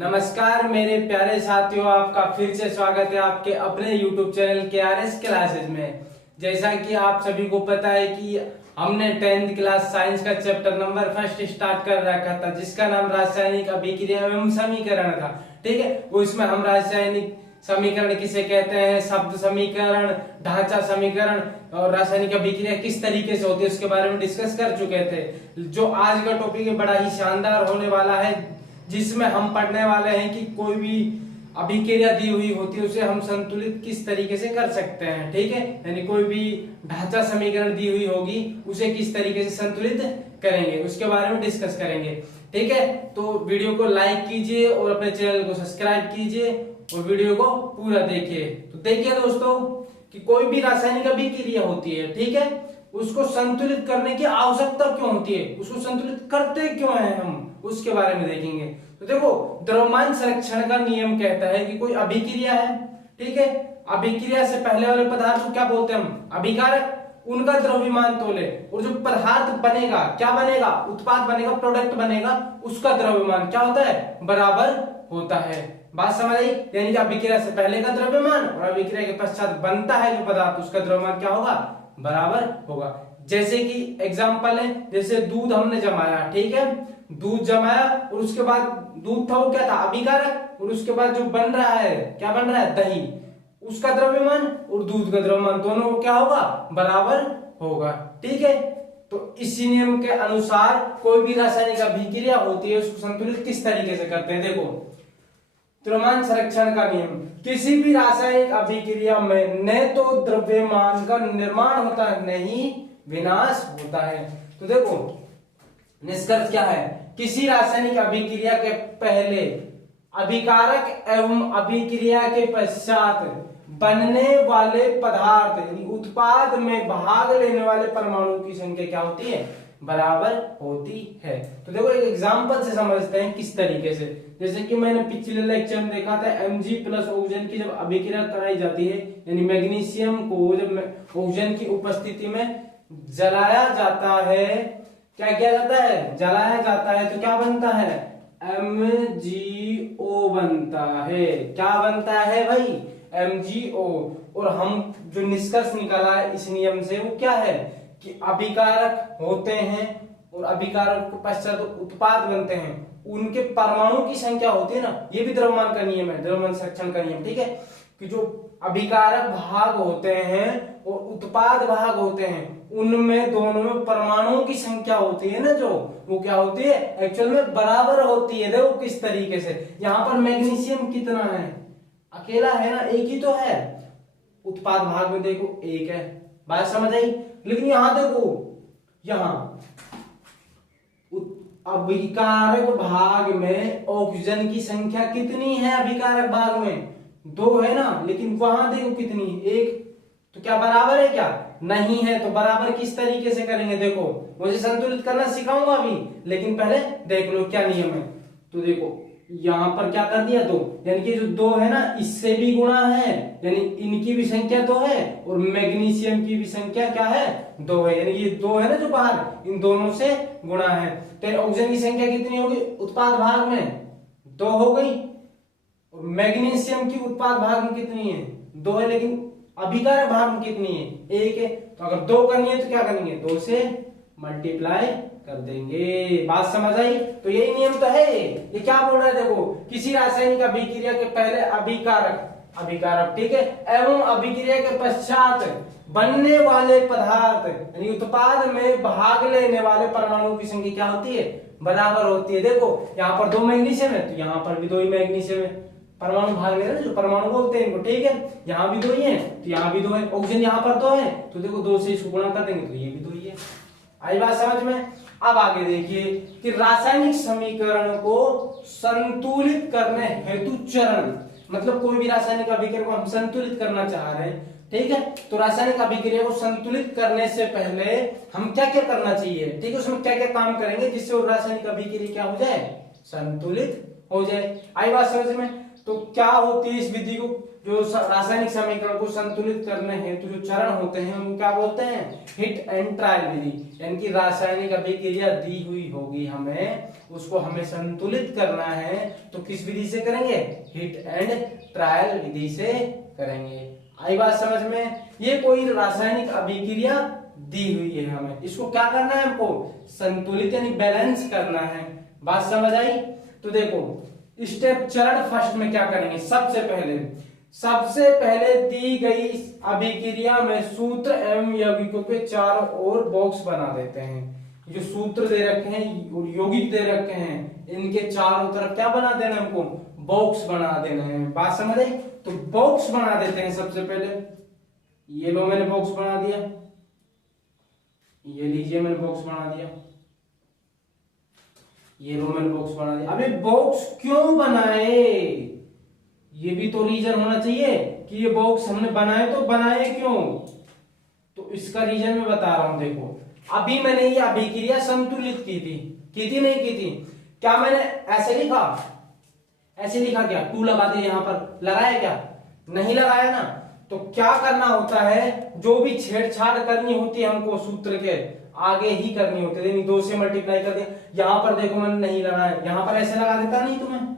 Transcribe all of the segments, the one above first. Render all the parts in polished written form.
नमस्कार मेरे प्यारे साथियों, आपका फिर से स्वागत है आपके अपने YouTube चैनल KRS क्लासेज में। जैसा कि आप सभी को पता है कि हमने 10th क्लास साइंस का चैप्टर नंबर फर्स्ट स्टार्ट कर रखा था, जिसका नाम रासायनिक अभिक्रिया एवं समीकरण था। ठीक है, वो इसमें हम रासायनिक समीकरण किसे कहते हैं, शब्द समीकरण, ढांचा समीकरण और रासायनिक अभिक्रिया किस तरीके से होती है उसके बारे में डिस्कस कर चुके थे। जो आज का टॉपिक है बड़ा ही शानदार होने वाला है, जिसमें हम पढ़ने वाले हैं कि कोई भी अभिक्रिया दी हुई होती है उसे हम संतुलित किस तरीके से कर सकते हैं। ठीक है, यानी कोई भी ढांचा समीकरण दी हुई होगी उसे किस तरीके से संतुलित करेंगे उसके बारे में डिस्कस करेंगे। ठीक है, तो वीडियो को लाइक कीजिए और अपने चैनल को सब्सक्राइब कीजिए और वीडियो को पूरा देखिए। तो देखिए दोस्तों कि कोई भी रासायनिक अभिक्रिया होती है, ठीक है, उसको संतुलित करने की आवश्यकता क्यों होती है, उसको संतुलित करते क्यों हैं हम, उसके बारे में देखेंगे। तो देखो, द्रव्यमान संरक्षण का नियम कहता है कि कोई अभिक्रिया है, ठीक है, अभिक्रिया से पहले वाले पदार्थ को क्या बोलते हैं हम, अभिकारक। उनका द्रव्यमान तोले और जो पदार्थ बनेगा क्या बनेगा, उत्पाद बनेगा, प्रोडक्ट बनेगा, उसका द्रव्यमान क्या होता है, बराबर होता है। बात समझ आई? यानी कि अभिक्रिया से पहले का द्रव्यमान और अभिक्रिया के पश्चात बनता है जो पदार्थ, उसका द्रव्यमान क्या होगा, बराबर होगा। जैसे कि एग्जांपल है, जैसे दूध हमने जमाया, ठीक है, दूध जमाया और उसके बाद दूध था वो क्या था, अभिकारक, और उसके बाद जो बन रहा है क्या बन रहा है, दही, उसका द्रव्यमान और दूध का द्रव्यमान दोनों क्या होगा, बराबर होगा। ठीक है, तो इसी नियम के अनुसार कोई भी रासायनिक अभिक्रिया होती है उसको संतुलित किस तरीके से करते हैं। देखो, द्रव्यमान संरक्षण का नियम, किसी भी रासायनिक अभिक्रिया में न तो द्रव्यमान का निर्माण होता है न ही विनाश होता है। तो देखो निष्कर्ष क्या है, किसी रासायनिक अभिक्रिया के पहले अभिकारक एवं अभिक्रिया के पश्चात बनने वाले पदार्थ यानी उत्पाद में भाग लेने वाले परमाणु की संख्या क्या होती है, बराबर होती है। तो देखो एक एग्जांपल से समझते हैं किस तरीके से। जैसे कि मैंने पिछले लेक्चर में देखा था, Mg प्लस ऑक्सीजन की जब अभिक्रिया कराई जाती है, यानी मैग्नीशियम को जब ऑक्सीजन की उपस्थिति में जलाया जाता है, क्या किया जाता है, जलाया जाता है, तो क्या बनता है, MgO बनता है। क्या बनता है भाई, MgO। और हम जो निष्कर्ष निकाला है इस नियम से वो क्या है कि अभिकारक होते हैं और अभिकारक के पश्चात उत्पाद बनते हैं, उनके परमाणु की संख्या होती है ना, ये भी द्रव्यमान का नियम है, द्रव्यमान संरक्षण का नियम। ठीक है, कि जो अभिकारक भाग होते हैं और उत्पाद भाग होते हैं उनमें दोनों में परमाणुओं की संख्या होती है ना, जो वो क्या होती है, एक्चुअल में बराबर होती है। देखो किस तरीके से, यहाँ पर मैग्नीशियम कितना है, अकेला है ना, एक ही तो है, उत्पाद भाग में देखो एक है। बात समझ आई? लेकिन यहां देखो, यहां अभिकारक भाग में ऑक्सीजन की संख्या कितनी है, अभिकारक भाग में दो है ना, लेकिन वहां देखो कितनी, एक। तो क्या बराबर है, क्या नहीं है? तो बराबर किस तरीके से करेंगे, देखो मुझे संतुलित करना सिखाऊंगा अभी, लेकिन पहले देख लो क्या नियम है। तो देखो यहां पर क्या कर दिया, दो, यानी कि जो दो है ना इससे भी गुणा है, यानी इनकी भी संख्या दो है और मैग्नीशियम की भी संख्या क्या है, दो है, यानी ये दो है ना जो बाहर, इन दोनों से गुणा है। तो ऑक्सीजन की संख्या कितनी होगी उत्पाद भाग में, दो हो गई, और मैग्नीशियम की उत्पाद भाग में कितनी है, दो है, लेकिन अभिकारक भाग में कितनी है, एक है। तो अगर दो करनी है तो क्या करेंगे, दो से मल्टीप्लाई कर देंगे। बात समझ आई? तो यही नियम तो है। ये क्या बोल रहा है, देखो किसी रासायनिक अभिक्रिया के पहले अभिकारक ठीक है, एवं अभिक्रिया के पश्चात बनने वाले पदार्थ यानी उत्पाद में भाग लेने वाले परमाणुओं की संख्या क्या होती है, बराबर होती है। देखो यहाँ पर दो मैग्नीशियम है तो यहाँ पर भी दो ही मैग्नीशियम है, परमाणु भाग ले रहे हैं जो परमाणु बोलते हैं इनको, ठीक है, यहाँ भी दो ही है तो यहाँ भी दो है, ऑक्सीजन यहाँ पर दो है तो देखो दो से इसको गुणा कर देंगे तो ये भी दो ही है। आई बात समझ में? अब आगे देखिए कि रासायनिक समीकरण को संतुलित करने हेतु चरण, मतलब कोई भी रासायनिक अभिक्रिया को हम संतुलित करना चाह रहे हैं, ठीक है, तो रासायनिक अभिक्रिया को संतुलित करने से पहले हम क्या क्या करना चाहिए, ठीक है, उसमें क्या क्या काम करेंगे जिससे वो रासायनिक अभिक्रिया क्या हो जाए, संतुलित हो जाए। आई बात समझ में? तो क्या होती है इस विधि को जो रासायनिक समीकरण को संतुलित करने हेतु जो चरण होते हैं उनको क्या बोलते हैं, हिट एंड ट्रायल विधि। यानी कि रासायनिक अभिक्रिया दी हुई होगी हमें, उसको हमें संतुलित करना है तो किस विधि से करेंगे, हिट एंड ट्रायल विधि से करेंगे। आई बात समझ में। ये कोई रासायनिक अभिक्रिया दी हुई है, हमें इसको क्या करना है, हमको संतुलित यानी बैलेंस करना है। बात समझ आई। तो देखो स्टेप चरण फर्स्ट में क्या करेंगे, सबसे पहले दी गई अभिक्रिया में सूत्र एवं यौगिकों के चारों ओर बॉक्स बना देते हैं। जो सूत्र दे रखे हैं और यौगिक दे रखे हैं, इनके चारों तरफ क्या बना देना है, हमको बॉक्स बना देना है। बात समझ आई। तो बॉक्स बना देते हैं सबसे पहले। ये लो मैंने बॉक्स बना दिया, ये लीजिए मैंने बॉक्स बना दिया, ये लो मैंने बॉक्स बना दिया। अबे बॉक्स क्यों बनाए, ये भी तो रीजन होना चाहिए कि ये बॉक्स हमने बनाए, तो बनाए क्यों, तो इसका रीजन मैं बता रहा हूं। देखो अभी मैंने ये अभिक्रिया संतुलित की थी नहीं की थी, क्या मैंने ऐसे लिखा, ऐसे लिखा क्या, टू लगा दे, यहां पर लगाया क्या, नहीं लगाया ना। तो क्या करना होता है, जो भी छेड़छाड़ करनी होती है हमको सूत्र के आगे ही करनी होती है। 2 से मल्टीप्लाई कर दिया, यहां पर देखो मैंने नहीं लगाया, यहां पर ऐसे लगा देता, नहीं तुम्हें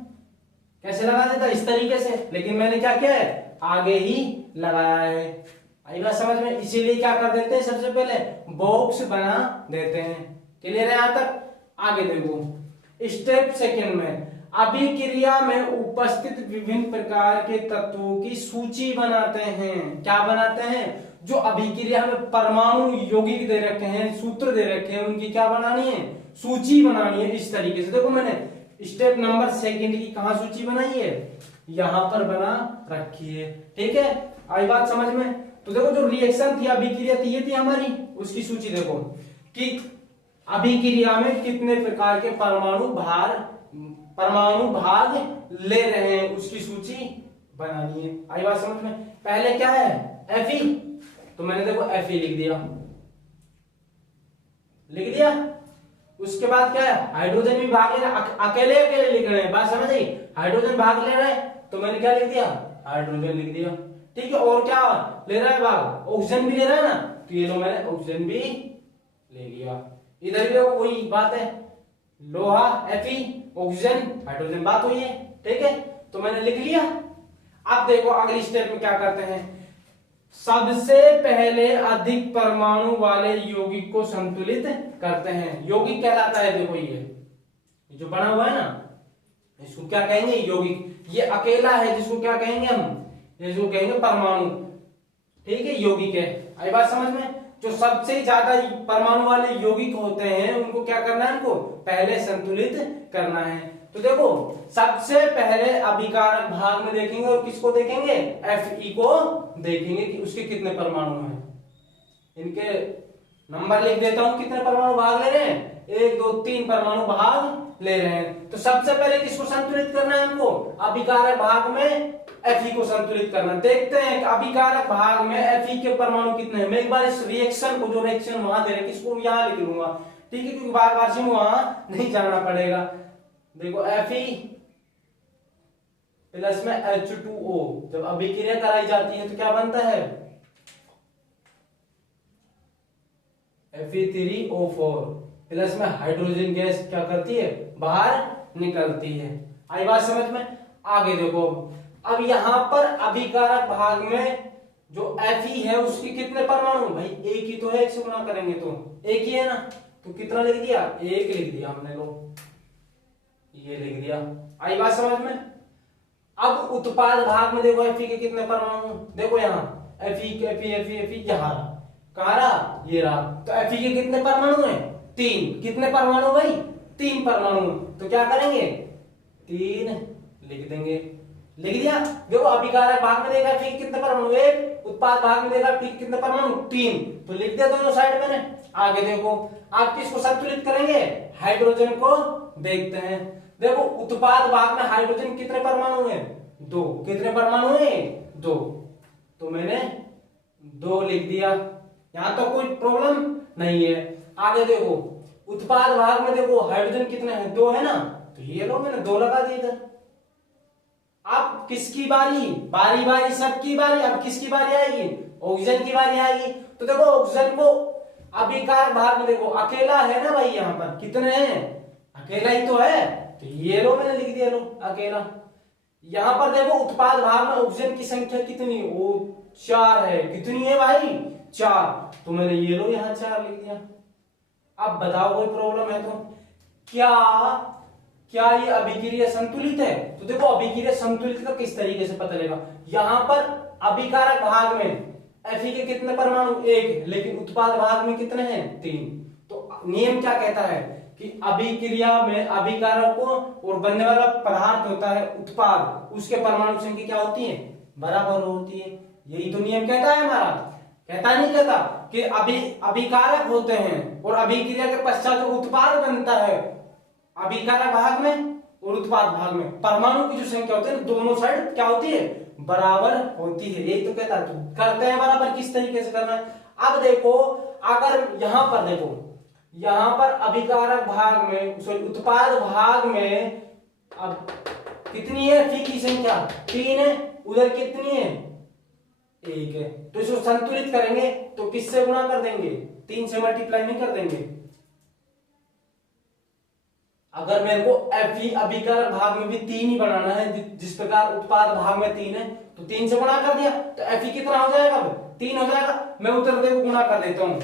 कैसे लगा देता, इस तरीके से, लेकिन मैंने क्या किया है, आगे ही लगाया है। आई बात समझ में। इसीलिए क्या कर देते हैं, सबसे पहले बॉक्स बना देते हैं। क्लियर है यहां तक। आगे देखो स्टेप सेकंड में अभिक्रिया में उपस्थित विभिन्न प्रकार के तत्वों की सूची बनाते हैं। क्या बनाते हैं, जो अभिक्रिया में परमाणु यौगिक दे रखे हैं, सूत्र दे रखे हैं, उनकी क्या बनानी है, सूची बनानी है। इस तरीके से देखो मैंने स्टेप नंबर सेकंड की कहां सूची बनाई है, यहां पर बना रखी है। ठीक है, आई बात समझ में। तो देखो जो रिएक्शन थी, अभिक्रिया थी, ये थी हमारी, उसकी सूची देखो कि अभिक्रिया में कितने प्रकार के परमाणु भाग ले रहे हैं, उसकी सूची बनानी है। आई बात समझ में। पहले क्या है, Fe, तो मैंने देखो Fe लिख दिया। उसके बाद क्या है, हाइड्रोजन भी भाग ले रहा है, अकेले अकेले लिख रहे हैं, बात समझ आई। हाइड्रोजन भाग ले रहा है तो मैंने क्या लिख दिया, हाइड्रोजन लिख दिया। ठीक है, और क्या ले रहा है भाग, ऑक्सीजन भी ले रहा है ना, तो ये लो मैंने ऑक्सीजन भी ले लिया। इधर भी वही बात है, लोहा Fe, ऑक्सीजन, हाइड्रोजन, बात हुई है। ठीक है, तो मैंने लिख लिया। अब देखो अगली स्टेप में क्या करते हैं, सबसे पहले अधिक परमाणु वाले यौगिक को संतुलित करते हैं। यौगिक कहलाता है, देखो ये जो बना हुआ है ना, इसको क्या कहेंगे, यौगिक। ये अकेला है जिसको क्या कहेंगे हम, इसको कहेंगे परमाणु। ठीक है, यौगिक है। आई बात समझ में। जो सबसे ज्यादा परमाणु वाले यौगिक होते हैं उनको क्या करना है, उनको पहले संतुलित करना है। तो देखो सबसे पहले अभिकारक भाग में देखेंगे और किसको देखेंगे, Fe को देखेंगे कि उसके कितने परमाणु हैं। इनके नंबर लिख देता हूं, कितने परमाणु भाग ले रहे हैं, 1 2 3 परमाणु भाग ले रहे हैं। तो सबसे पहले किसको संतुलित करना है हमको, अभिकारक भाग में Fe को संतुलित करना। देखते हैं कि अभिकारक भाग में Fe के परमाणु कितने हैं। मैं एक बार इस रिएक्शन को, जो रिएक्शन वहां दे रहे हैं, किसको यहां लिख लूंगा। ठीक है, क्योंकि बार बार से वहां नहीं जाना पड़ेगा। देखो Fe प्लस में H2O, जब अभिक्रिया कराई जाती है तो क्या बनता है, Fe3O4 प्लस में हाइड्रोजन गैस क्या करती है, बाहर निकलती है। आई बात समझ में। आगे देखो, अब यहां पर अभिकारक भाग में जो Fe है उसके कितने परमाणु, भाई एक ही तो है, एक से गुणा करेंगे तो एक ही है ना, तो कितना लिख दिया, एक लिख दिया हमने, लो ये लिख दिया। आई बात समझ में। अब उत्पाद भाग में देखो Fe के कितने परमाणु, देखो यहाँ Fe यहाँ कहा रहा, ये रहा। तो Fe के कितने परमाणु हैं, 3। कितने परमाणु भाई, 3 परमाणु। तो क्या करेंगे, 3 लिख देंगे, लिख दिया। देखो अभिकारक भाग में देखा Fe के कितने परमाणु, 1। उत्पाद भाग में देखा Fe के कितने परमाणु, 3। तो लिख दिया दोनों साइड मैंने। आगे देखो, आप किसको संतुलित करेंगे, हाइड्रोजन को देखते हैं। देखो उत्पाद भाग में हाइड्रोजन कितने परमाणु हैं, 2। कितने परमाणु हैं, 2। तो मैंने 2 लिख दिया, यहां तो कोई प्रॉब्लम नहीं है। आगे देखो उत्पाद भाग में देखो हाइड्रोजन कितने हैं, 2 है ना, तो ये लो मैंने 2 लगा दिए इधर। आप किसकी बारी, बारी बारी सबकी बारी, अब किसकी बारी आएगी, ऑक्सीजन की बारी आएगी। तो देखो ऑक्सीजन को अभिकारक भाग में देखो अकेला है ना भाई, यहाँ पर कितने हैं, अकेला ही तो है, तो ये लो मैंने लिख दिया लो अकेला। यहाँ पर देखो उत्पाद भाग में ऑक्सीजन की संख्या कितनी, वो 4 है, कितनी है भाई 4, तो मैंने ये लो यहाँ 4 लिख दिया। अब बताओ कोई प्रॉब्लम है तो, क्या क्या ये अभिक्रिया संतुलित है, तो देखो अभिक्रिया संतुलित का किस तरीके से पता चलेगा, यहाँ पर अभिकारक भाग में Fe के कितने परमाणु 1, लेकिन उत्पाद भाग में कितने हैं 3। तो नियम क्या कहता है कि अभिक्रिया में अभिकारकों और बनने वाला पदार्थ होता है उत्पाद, उसके परमाणु संख्या क्या होती है, बराबर होती है। यही तो नियम कहता है हमारा, कहता नहीं कहता कि अभिकारक होते हैं और अभिक्रिया के पश्चात जो उत्पाद बनता है अभिकारक भाग में और उत्पाद भाग में परमाणु की जो संख्या होती है दोनों साइड क्या होती है, बराबर होती है। यही तो कहता है, तो करते हैं बराबर, किस तरीके से करना है। अब देखो अगर यहां पर देखो, यहां पर अभिकारक भाग में सॉरी उत्पाद भाग में अब कितनी है फी की संख्या 3 है, उधर कितनी है 1 है, तो इसको संतुलित करेंगे तो किससे गुणा कर देंगे, 3 से मल्टीप्लाई नहीं कर देंगे। अगर मेरे को Fe अभिकारक भाग में भी 3 ही बनाना है, जिस प्रकार उत्पाद भाग में 3 है, तो 3 से गुणा कर दिया तो Fe कितना हो जाएगा, 3 हो जाएगा। मैं उधर देखो गुणा कर देता हूं,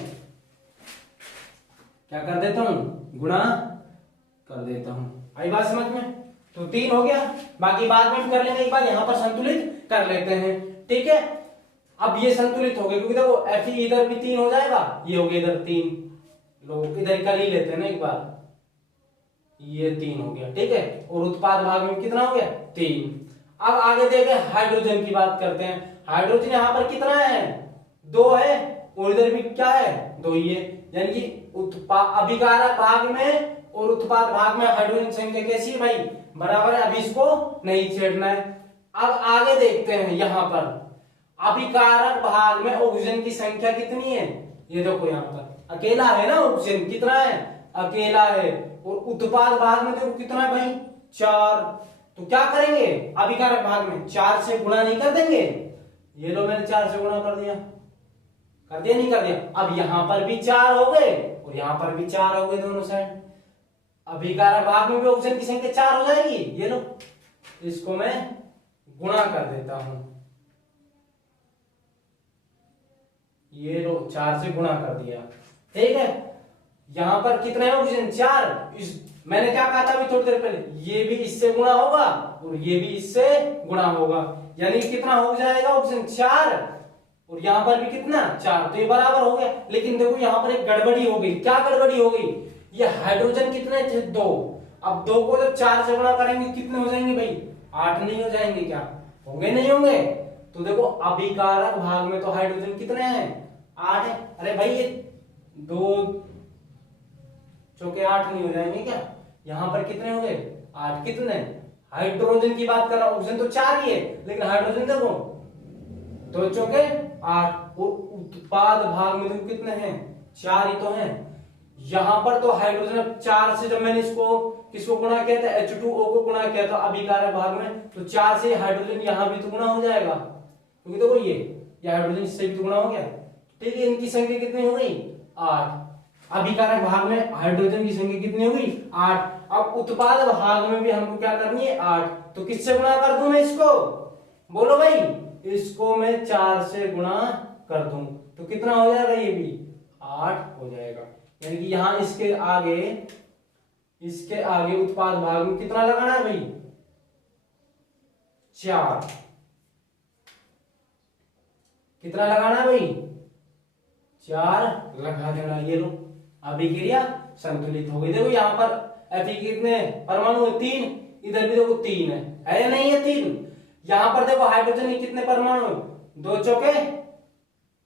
क्या कर देता हूं, गुणा कर देता हूं, आई बात समझ में, तो 3 हो गया, बाकी बाद में कर लेंगे, एक बार यहां पर संतुलित कर लेते हैं, ठीक है। अब ये संतुलित हो गए क्योंकि देखो Fe इधर भी 3 हो जाएगा, ये हो गया इधर 3, लोग इधर कर ही लेते हैं ना एक बार, ये 3 हो गया, ठीक है, और उत्पाद भाग में कितना हो गया 3। अब आगे देखे हाइड्रोजन की बात करते हैं। हाइड्रोजन यहाँ पर कितना है 2 है, और इधर भी क्या है 2 ही है, यानी कि अभिकारक भाग में और उत्पाद भाग में हाइड्रोजन संख्या कैसी है भाई, बराबर है। अभी इसको नहीं छेड़ना है। अब आगे देखते हैं, यहाँ पर अभिकारक भाग में ऑक्सीजन की संख्या कितनी है, ये देखो यहाँ पर अकेला है ना ऑक्सीजन, कितना है अकेला है, और उत्पाद भाग में देखो कितना है भाई 4, तो क्या करेंगे अभिकारक भाग में 4 से गुणा नहीं कर देंगे, ये लो मैंने 4 से गुणा कर दिया, नहीं कर दिया। अब यहां पर भी 4 हो गए और यहां पर भी 4 हो गए, दोनों साइड अभिकारक भाग में भी ऑक्सीजन की संख्या 4 हो जाएगी, ये लो इसको मैं गुणा कर देता हूं, ये लो 4 से गुणा कर दिया, ठीक है। यहां पर कितना है ऑक्सीजन 4, मैंने क्या कहा था अभी थोड़ी देर पहले, ये भी इससे गुणा होगा और ये भी इससे गुणा होगा, यानी कितना हो जाएगा ऑक्सीजन 4, और यहां पर भी कितना 4, तो ये बराबर हो गया। लेकिन देखो यहां पर एक गड़बड़ी हो गई, क्या गड़बड़ी हो गई, ये हाइड्रोजन कितने थे 2, अब 2 को जब 4 से गुणा करेंगे कितने हो जाएंगे भाई 8 नहीं हो जाएंगे, क्या होंगे नहीं होंगे, तो देखो अभिकारक भाग में तो हाइड्रोजन कितने हैं 8 है, अरे भाई ये 2 चौके 8 नहीं हो जाएंगे क्या, यहां पर कितने हो गए 8, कितने हाइड्रोजन की बात कर रहा हूं, ऑक्सीजन तो 4 ही है, लेकिन हाइड्रोजन देखो 2 चौके 8, और उत्पाद भाग में देखो कितने हैं 4 ही तो हैं। यहां पर तो हाइड्रोजन 4 से जब मैंने इसको किसको गुणा किया था H2O को गुणा किया था अभिकारक भाग में, तो 4 से हाइड्रोजन यहां भी तो गुणा हो जाएगा, क्योंकि देखो ये हाइड्रोजन इससे भी तो गुणा हो गया, ठीक है। इनकी संख्या कितनी हो गई 8, अभिकारक भाग में हाइड्रोजन की संख्या कितनी हो गई 8। अब उत्पाद भाग में भी हमको क्या करनी है 8, तो किससे गुणा कर दूं मैं इसको, बोलो भाई, इसको मैं 4 से गुणा कर दूं तो कितना हो जाएगा, ये भी 8 हो जाएगा, यानी कि यहां इसके आगे उत्पाद भाग में कितना लगाना है भाई 4, कितना लगाना है भाई 4 लगा देना, ये लो अभिक्रिया संतुलित हो गई। देखो यहाँ पर Fe कितने परमाणु है 3, इधर भी देखो 3 है या नहीं है 3, यहाँ पर देखो हाइड्रोजन के कितने परमाणु 2 चौके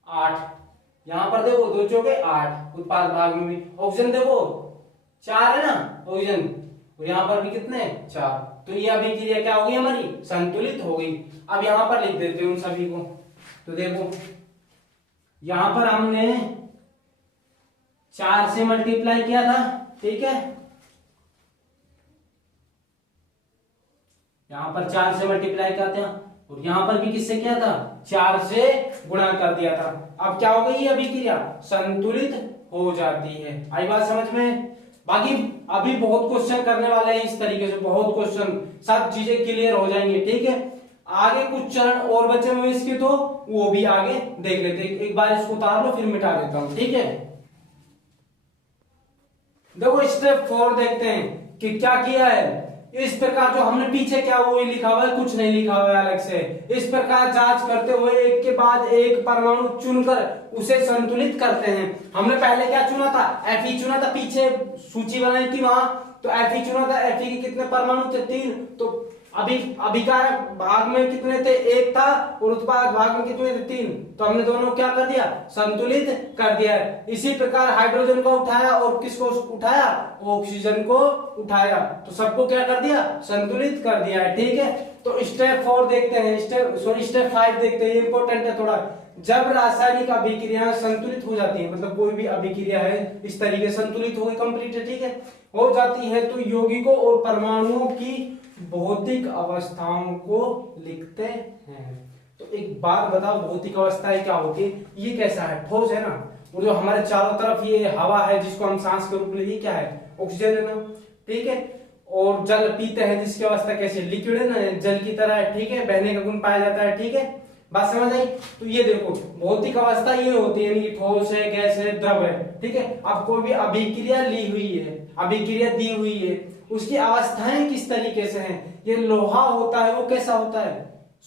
8, यहाँ पर देखो 2 चौके 8, उत्पाद भाग में भी ऑक्सीजन देखो 4 है ना ऑक्सीजन, और यहाँ पर भी कितने 4, तो ये अभिक्रिया क्या हो गई हमारी संतुलित हो गई। अब यहाँ पर लिख देते हैं उन सभी को, तो देखो यहां पर हमने 4 से मल्टीप्लाई किया था, ठीक है, यहाँ पर 4 से मल्टीप्लाई किया था और यहाँ पर भी किससे किया था, 4 से गुणा कर दिया था। अब क्या हो गई अभिक्रिया, संतुलित हो जाती है। आई बात समझ में। बाकी अभी बहुत क्वेश्चन करने वाले हैं इस तरीके से, बहुत क्वेश्चन, सब चीजें क्लियर हो जाएंगे, ठीक है। आगे कुछ चरण और बचे हुए इसके, तो वो भी आगे देख लेते हैं। एक बार इसको उतार लो फिर मिटा देता हूं, ठीक है। देखो स्टेप 4 देखते हैं कि क्या किया है। इस प्रकार जो हमने पीछे क्या वो लिखा हुआ है, कुछ नहीं लिखा हुआ है अलग से। इस प्रकार जांच करते हुए एक के बाद एक परमाणु चुनकर उसे संतुलित करते हैं। हमने पहले क्या चुना था, Fe चुना था, पीछे सूची बनाई थी वहां, तो Fe चुना था। Fe के कितने परमाणु थे, 3। तो अभिकार भाग में कितने थे, 1 था, और उत्पादक भाग में कितने थे, 3। तो हमने दोनों क्या कर दिया, संतुलित कर दिया है। इसी प्रकार हाइड्रोजन को उठाया और किसको उठाया, ऑक्सीजन को उठाया, तो सबको क्या कर दिया, संतुलित कर दिया है, ठीक है। तो स्टेप 4 देखते हैं, स्टेप 5 देखते हैं, इंपॉर्टेंट है थोड़ा। जब रासायनिक अभिक्रिया संतुलित हो जाती है, मतलब कोई भी अभिक्रिया है इस तरीके संतुलित हो गई, कंप्लीट है, ठीक है, हो जाती है, तो यौगिकों और परमाणुओं की भौतिक अवस्थाओं को लिखते हैं। तो एक बात बताओ, भौतिक अवस्थाएं क्या होती है, ये कैसा है, ठोस है ना, और जो हमारे चारों तरफ ये हवा है जिसको हम सांस के रूप में, ये क्या है, ऑक्सीजन है ना, ठीक है। और जल पीते हैं जिसकी अवस्था कैसी, लिक्विड है ना, जल की तरह है, ठीक है, बहने का गुण पाया जाता है, ठीक है, बात समझ आई। तो ये देखो भौतिक अवस्था ये होती है, यानी कि ठोस है, गैस है, द्रव है, ठीक है। अब कोई भी अभिक्रिया ली हुई है, अभिक्रिया दी हुई है, उसकी अवस्थाएं किस तरीके से हैं। ये लोहा होता है, वो कैसा होता है,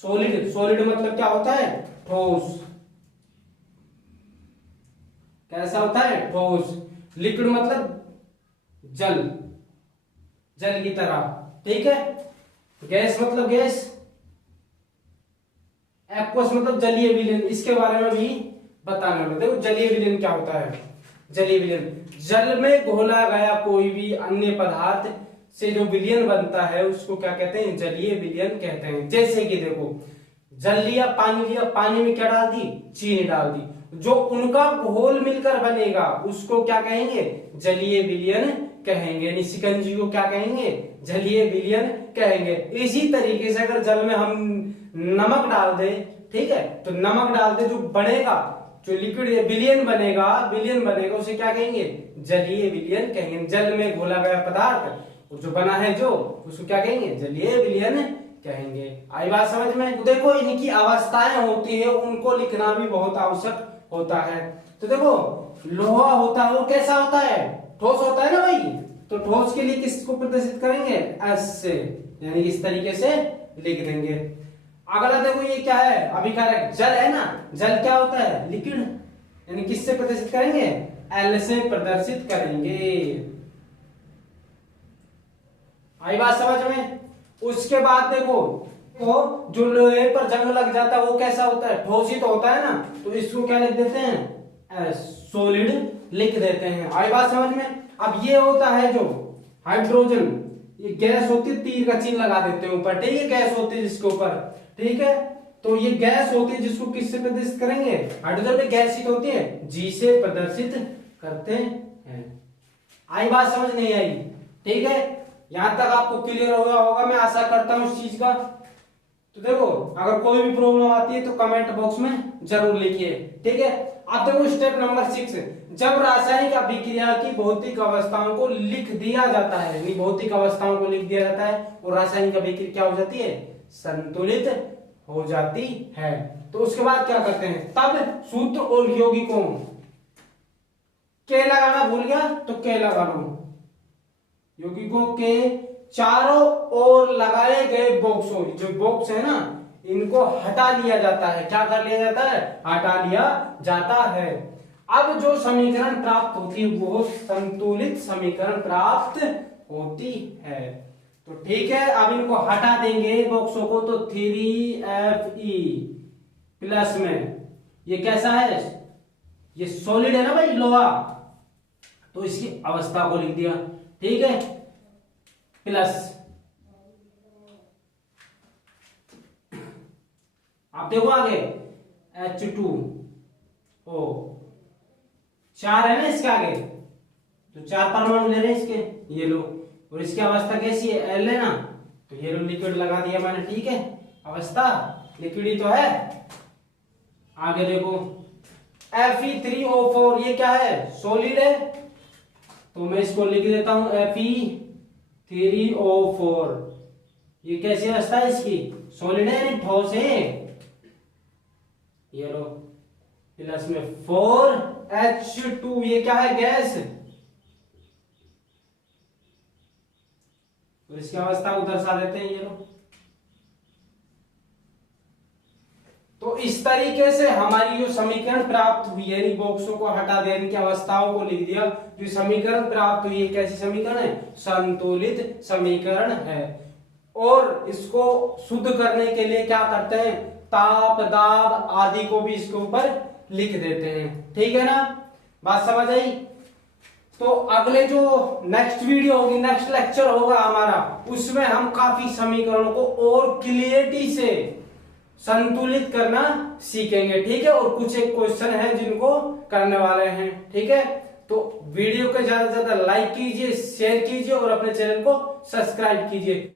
सॉलिड। सॉलिड मतलब क्या होता है, ठोस। कैसा होता है, ठोस। लिक्विड मतलब जल, जल की तरह, ठीक है। गैस मतलब गैस। एक्वस मतलब जलीय विलीन, इसके बारे में भी बताने में। देखो जलीय विलीन क्या होता है, जलीय विलीन, जल में घोला गया कोई भी अन्य पदार्थ से जो विलयन बनता है उसको क्या कहते हैं, जलीय विलयन कहते हैं। जैसे कि देखो जल लिया, पानी में क्या डाल दी, चीनी डाल दी, जो उनका घोल मिलकर बनेगा उसको क्या कहेंगे, जलीय विलयन कहेंगे। यानी शिकंजी को क्या कहेंगे, जलीय विलयन कहेंगे। इसी तरीके से अगर जल में हम नमक डाल दे, ठीक है, तो नमक डाल दे, जो बनेगा, जो लिक्विड विलयन बनेगा, उसे क्या कहेंगे, जलीय विलयन कहेंगे। जल में घोला गया पदार्थ जो बना है, जो उसको क्या कहेंगे, जलीय विलयन कहेंगे। आई बात समझ में। तो देखो इनकी अवस्थाएं होती है, उनको लिखना भी बहुत आवश्यक होता है। तो देखो लोहा होता है, वो कैसा होता है, ठोस होता है ना भाई। तो ठोस के लिए किसको प्रदर्शित करेंगे, एस से, यानी इस तरीके से लिख देंगे। अगला देखो ये क्या है, अभिकारक, जल है ना, जल क्या होता है, लिक्विड, यानी किससे प्रदर्शित करेंगे, एल से प्रदर्शित करेंगे। आई बात समझ में। उसके बाद देखो तो जो लोहे पर जंग लग जाता है वो कैसा होता है, ठोस ही तो होता है ना, तो इसको क्या लिख देते हैं, सॉलिड लिख देते हैं। आई बात समझ में। अब ये होता है जो हाइड्रोजन, ये गैस होती है, तीर का चिन्ह लगा देते हैं ऊपर, ठीक है, गैस होती है जिसके ऊपर, ठीक है। तो ये गैस होती है जिसको किससे प्रदर्शित करेंगे, हाइड्रोजन में गैस ही तो होती है, जी से प्रदर्शित करते हैं। आई बात समझ नहीं आई, ठीक है, यहां तक आपको क्लियर हो गया होगा, मैं आशा करता हूं इस चीज का। तो देखो अगर कोई भी प्रॉब्लम आती है तो कमेंट बॉक्स में जरूर लिखिए, ठीक है। अब देखो स्टेप नंबर 6, जब रासायनिक अभिक्रिया की भौतिक अवस्थाओं को लिख दिया जाता है, यानी भौतिक अवस्थाओं को लिख दिया जाता है और रासायनिक अभिक्रिया क्या हो जाती है, संतुलित हो जाती है। तो उसके बाद क्या करते हैं, तब सूत्र और यौगिकों, के लगाना भूल गया तो के लगा लो, यौगिकों के चारों ओर लगाए गए बॉक्सों, जो बॉक्स है ना, इनको हटा लिया जाता है। क्या कर लिया जाता है, हटा लिया जाता है। अब जो समीकरण प्राप्त होती है वो संतुलित समीकरण प्राप्त होती है। तो ठीक है, अब इनको हटा देंगे बॉक्सों को, तो 3Fe प्लस में ये कैसा है, ये सॉलिड है ना भाई, लोहा, तो इसकी अवस्था को लिख दिया, ठीक है, प्लस। आप देखो आगे H2O, 4 है ना इसके आगे, तो 4 परमाणु ले रहे हैं इसके, ये लो, और इसकी अवस्था कैसी है, L है ना, तो ये लिक्विड लगा दिया मैंने, ठीक है, अवस्था लिक्विड ही तो है। आगे देखो Fe3O4 ये क्या है, सॉलिड है, तो मैं इसको लिख देता हूं Fe3O4। ये कैसी अवस्था है इसकी, सॉलिड है यानी ठोस है। ये लो प्लस में 4H2 ये क्या है, गैस। तो इसकी अवस्था को दर्शा देते हैं, ये लो। तो इस तरीके से हमारी जो समीकरण प्राप्त हुई है, इन बॉक्सों को हटा दिया, इनकी अवस्थाओं को लिख दिया, जो समीकरण प्राप्त हुई है कैसी समीकरण है, संतुलित समीकरण है। और इसको शुद्ध करने के लिए क्या करते हैं, ताप दाब आदि को भी इसके ऊपर लिख देते हैं, ठीक है ना, बात समझ आई। तो अगले जो नेक्स्ट वीडियो होगी, नेक्स्ट लेक्चर होगा हमारा, उसमें हम काफी समीकरणों को और क्लियरिटी से संतुलित करना सीखेंगे, ठीक है। और कुछ एक क्वेश्चन है जिनको करने वाले हैं, ठीक है। तो वीडियो को ज्यादा से ज्यादा लाइक कीजिए, शेयर कीजिए और अपने चैनल को सब्सक्राइब कीजिए।